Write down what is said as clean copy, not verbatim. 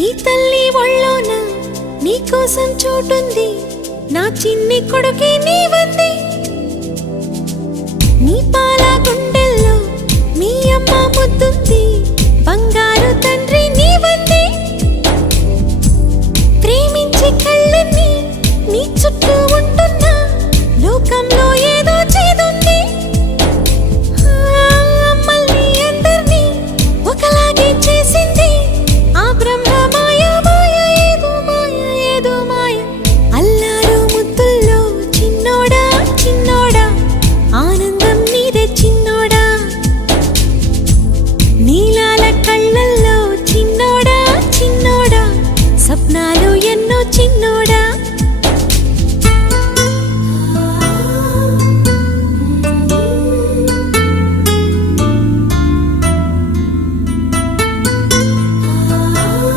ఈ తల్లి ఒళ్ళోన నీ కోసం చోటుంది, నా చిన్ని కొడుకే నీవంది. నీ పాల గుండెల్లో నీ అమ్మ ముద్దుంది, బంగారు